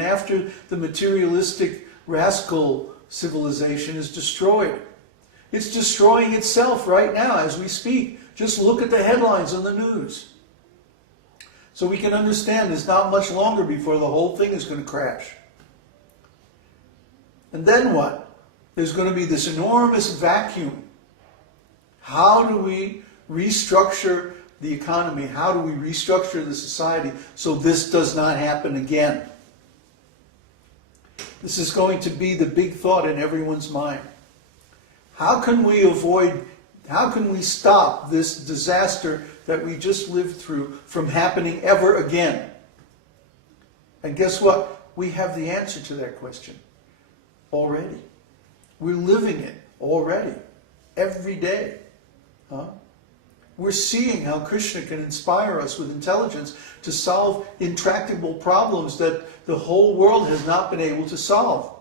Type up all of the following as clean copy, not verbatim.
and after the materialistic rascal civilization is destroyed. It's destroying itself right now as we speak. Just look at the headlines on the news. So we can understand it's not much longer before the whole thing is going to crash. And then what? There's going to be this enormous vacuum. How do we restructure the economy? How do we restructure the society so this does not happen again? This is going to be the big thought in everyone's mind. How can we avoid, how can we stop this disaster that we just lived through from happening ever again? And guess what? We have the answer to that question already. We're living it already, every day. We're seeing how Krishna can inspire us with intelligence to solve intractable problems that the whole world has not been able to solve.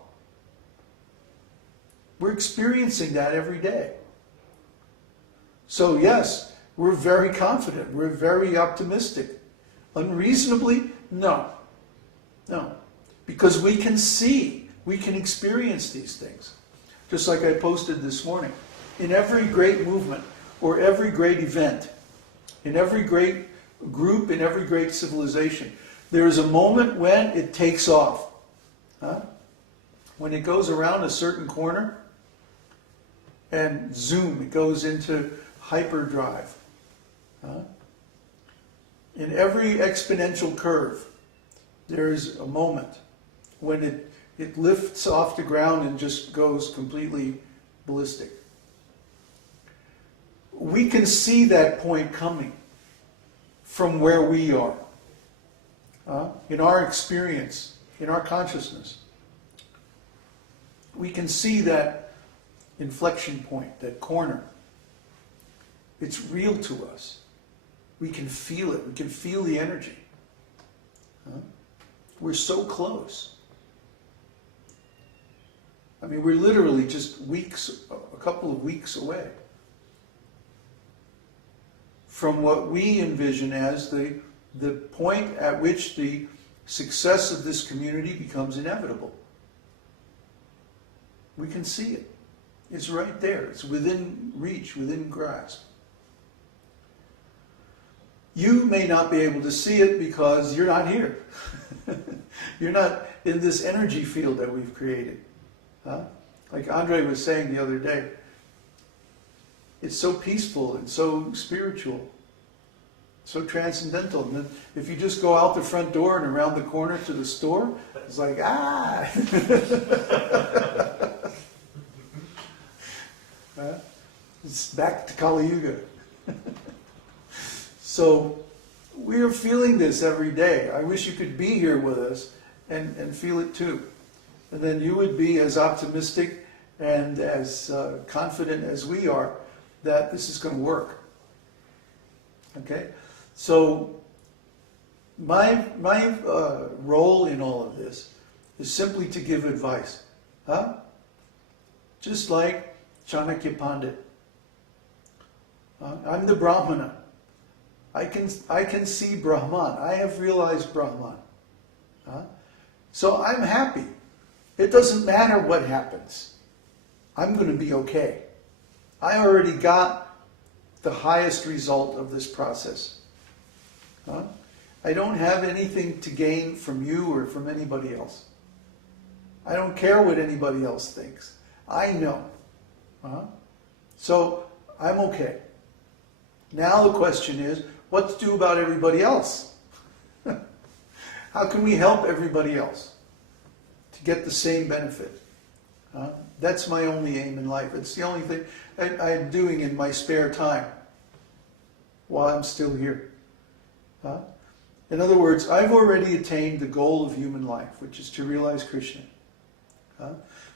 We're experiencing that every day. So yes, we're very confident. We're very optimistic. Unreasonably? No. No. Because we can see, we can experience these things. Just like I posted this morning. In every great movement, or every great event, in every great group, in every great civilization, there is a moment when it takes off. When it goes around a certain corner, and zoom, it goes into hyperdrive. In every exponential curve, there is a moment when it lifts off the ground and just goes completely ballistic. We can see that point coming from where we are, in our experience, in our consciousness. We can see that inflection point, that corner. It's real to us. We can feel it. We can feel the energy. We're so close. I mean, we're literally just weeks, a couple of weeks away from what we envision as the point at which the success of this community becomes inevitable. We can see it. It's right there. It's within reach, within grasp. You may not be able to see it because you're not here. You're not in this energy field that we've created. Like Andre was saying the other day, it's so peaceful and so spiritual, so transcendental. And then if you just go out the front door and around the corner to the store, it's like, ah! It's back to Kali Yuga. So we're feeling this every day. I wish you could be here with us and feel it too. And then you would be as optimistic and as confident as we are that this is going to work. Okay? So my role in all of this is simply to give advice. Just like Chanakya Pandit. I'm the Brahmana. I can see Brahman. I have realized Brahman. So I'm happy. It doesn't matter what happens. I'm going to be okay. I already got the highest result of this process. I don't have anything to gain from you or from anybody else. I don't care what anybody else thinks. I know. So I'm okay. Now the question is, what to do about everybody else? How can we help everybody else to get the same benefit? That's my only aim in life. It's the only thing I'm doing in my spare time while I'm still here. In other words, I've already attained the goal of human life, which is to realize Krishna.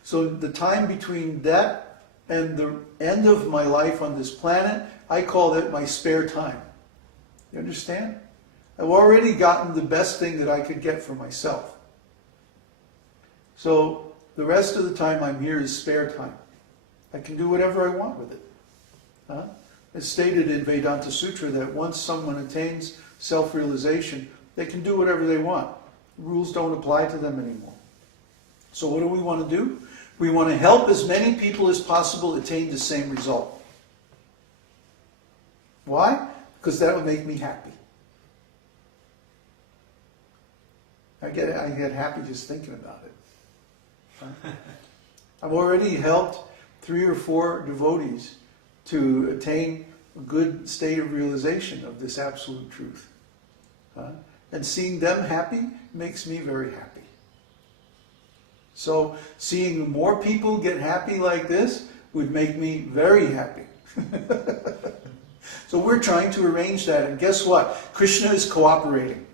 So the time between that and the end of my life on this planet, I call that my spare time. You understand? I've already gotten the best thing that I could get for myself. So the rest of the time I'm here is spare time. I can do whatever I want with it. It's stated in Vedanta Sutra that once someone attains self-realization, they can do whatever they want. Rules don't apply to them anymore. So what do we want to do? We want to help as many people as possible attain the same result. Why? Because that will make me happy. I get happy just thinking about it. I've already helped 3 or 4 devotees to attain a good state of realization of this absolute truth. And seeing them happy makes me very happy. So seeing more people get happy like this would make me very happy. So we're trying to arrange that, and guess what? Krishna is cooperating.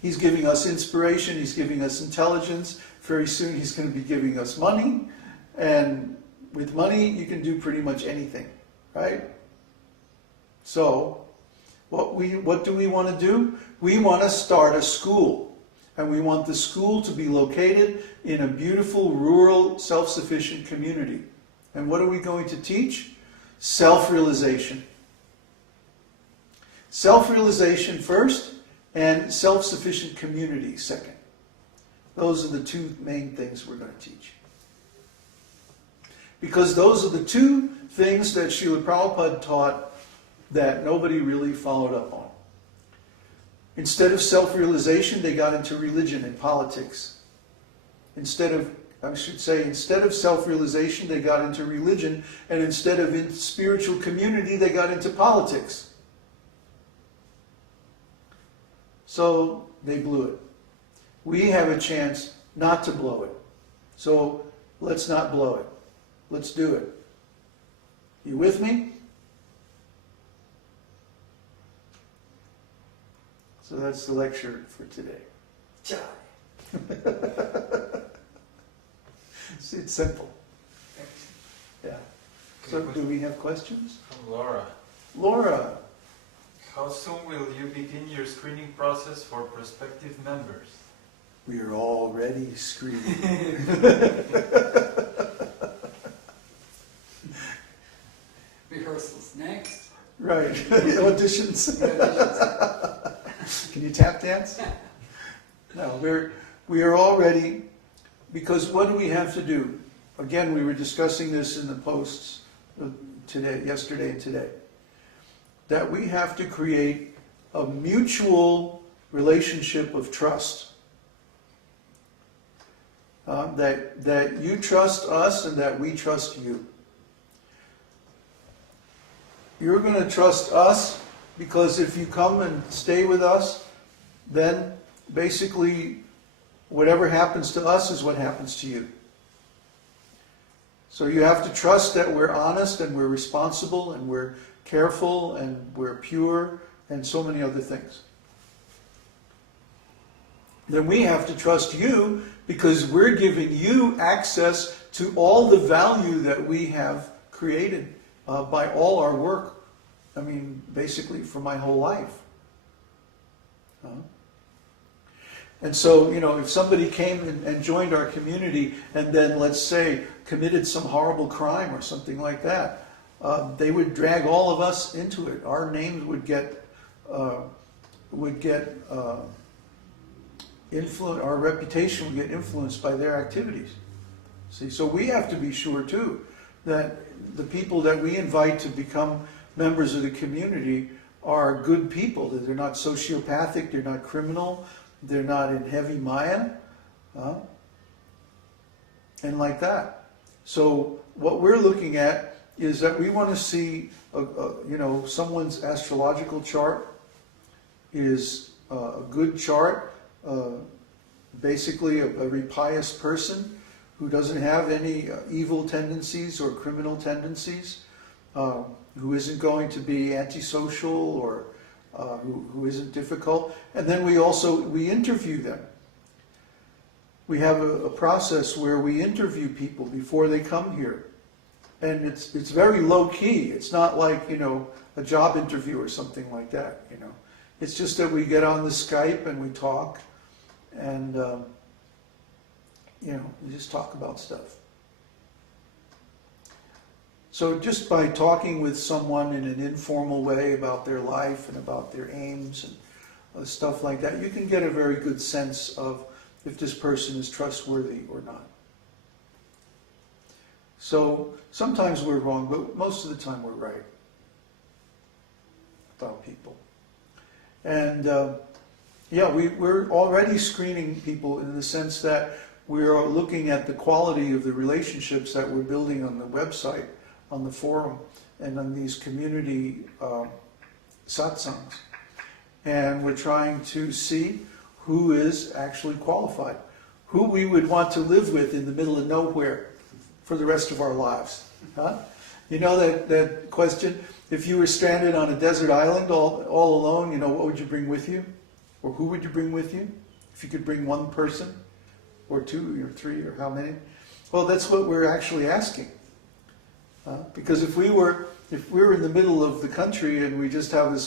He's giving us inspiration, he's giving us intelligence. Very soon he's going to be giving us money, and with money you can do pretty much anything, right? So what do we want to do? We want to start a school, and we want the school to be located in a beautiful rural self-sufficient community. And what are we going to teach? Self-realization. Self-realization first, and self-sufficient community second. Those are the 2 main things we're going to teach. Because those are the 2 things that Srila Prabhupada taught that nobody really followed up on. Instead of self-realization, they got into religion and politics. Instead of self-realization, they got into religion, and instead of in spiritual community, they got into politics. So they blew it. We have a chance not to blow it. So let's not blow it. Let's do it. You with me? So that's the lecture for today. It's simple. Yeah. So do we have questions? From Laura. Laura. How soon will you begin your screening process for prospective members? We are already screening. Rehearsals next. Right. Auditions. Can you tap dance? No, we are all ready, because what do we have to do? Again, we were discussing this in the posts today, yesterday and today, that we have to create a mutual relationship of trust. That you trust us and that we trust you. You're going to trust us because if you come and stay with us, then basically whatever happens to us is what happens to you. So you have to trust that we're honest and we're responsible and we're careful and we're pure and so many other things. Then we have to trust you because we're giving you access to all the value that we have created by all our work. I mean, basically for my whole life. And so, you know, if somebody came and joined our community and then, let's say, committed some horrible crime or something like that, they would drag all of us into it. Our names would get influenced, our reputation would get influenced by their activities. See, so we have to be sure too that the people that we invite to become members of the community are good people, that they're not sociopathic, they're not criminal, they're not in heavy maya, and like that. So what we're looking at is that we want to see, someone's astrological chart is a good chart, basically a very pious person who doesn't have any evil tendencies or criminal tendencies, who isn't going to be antisocial or who isn't difficult. And then we interview them. We have a process where we interview people before they come here. And it's very low key. It's not like, a job interview or something like that, It's just that we get on the Skype and we talk and, we just talk about stuff. So just by talking with someone in an informal way about their life and about their aims, stuff like that, you can get a very good sense of if this person is trustworthy or not. So sometimes we're wrong, but most of the time we're right about people. And yeah, we're already screening people in the sense that we're looking at the quality of the relationships that we're building on the website, on the forum, and on these community satsangs. And we're trying to see who is actually qualified, who we would want to live with in the middle of nowhere for the rest of our lives. Huh? You know that question, if you were stranded on a desert island all alone, you know, what would you bring with you? Or who would you bring with you? If you could bring one person, or two, or three, or how many? Well, that's what we're actually asking. Because if we were in the middle of the country and we just have this little